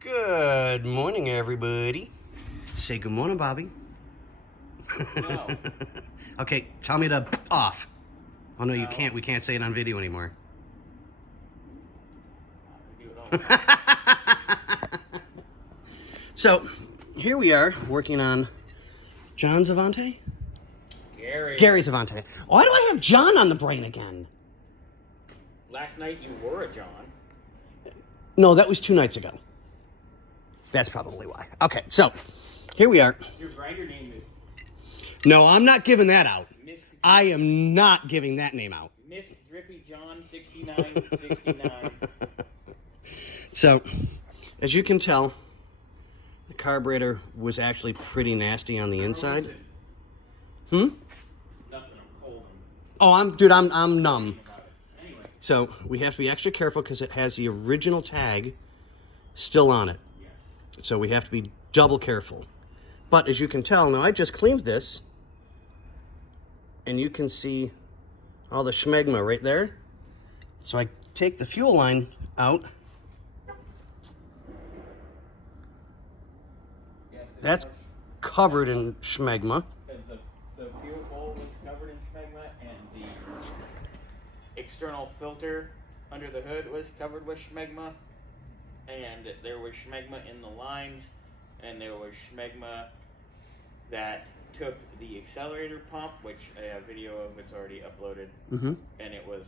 Good morning, everybody. Say good morning, Bobby. No. Okay, tell me to off. Oh, no, you can't. We can't say it on video anymore. I do it all the time. So, here we are working on John's Avanti? Gary. Gary's Avanti. Why do I have John on the brain again? Last night you were a John. No, that was 2 nights ago. That's probably why. Okay, so here we are. Your grinder name is No, I'm not giving that out. Miss I am not giving that name out. Miss Drippy John 6969. So, as you can tell, the carburetor was actually pretty nasty on the inside. Nothing, I'm cold. Oh, I'm numb. Anyway. So we have to be extra careful because it has the original tag still on it. Yes. So we have to be double careful. But as you can tell, now I just cleaned this, and you can see all the schmegma right there. So I take the fuel line out. Yes, That's covered in schmegma. The fuel bowl was covered in schmegma, and the external filter under the hood was covered with schmegma, and there was schmegma in the lines, and there was schmegma that took the accelerator pump, which a video of it's already uploaded, and it was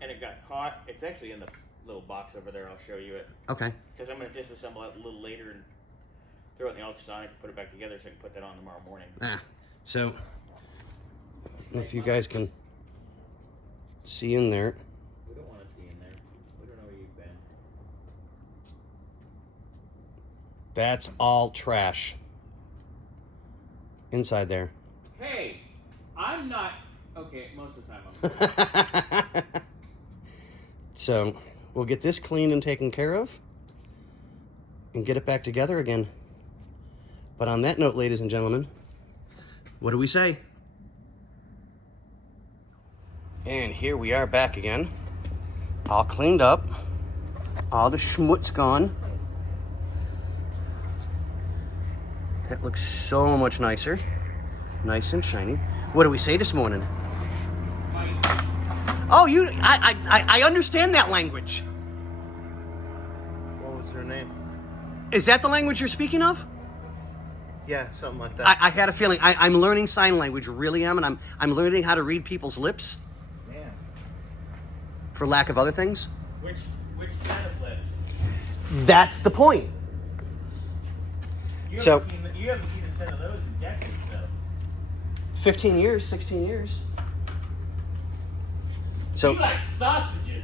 and it got caught. It's actually in the little box over there. I'll show you it. Okay. Because I'm going to disassemble it a little later and throw it in the ultrasonic and put it back together so I can put that on tomorrow morning. So if you guys can see in there. We don't want to see in there. We don't know where you've been. That's all trash inside there. Hey, I'm not... Okay, most of the time I'm So we'll get this cleaned and taken care of and get it back together again. But on that note, ladies and gentlemen, what do we say? And here we are back again, all cleaned up, all the schmutz gone. That looks so much nicer, nice and shiny. What do we say this morning? Oh, I understand that language. What was her name? Is that the language you're speaking of? Yeah, something like that. I had a feeling. I'm learning sign language, really am, and I'm learning how to read people's lips. Yeah. For lack of other things. Which set of lips? That's the point. You So- haven't seen a set of those in decades, though. 15 years, 16 years. So You like sausages.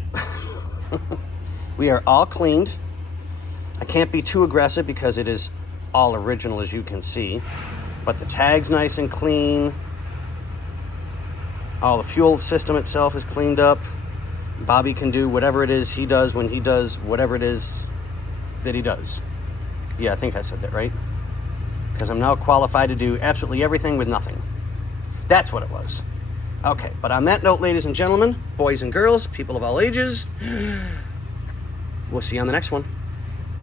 we are all cleaned. I can't be too aggressive because it is all original, as you can see. But the tag's nice and clean. All the fuel system itself is cleaned up. Bobby can do whatever it is he does when he does whatever it is that he does. Yeah, I think I said that right. Because I'm now qualified to do absolutely everything with nothing. That's what it was. Okay, but on that note, ladies and gentlemen, boys and girls, people of all ages, we'll see you on the next one.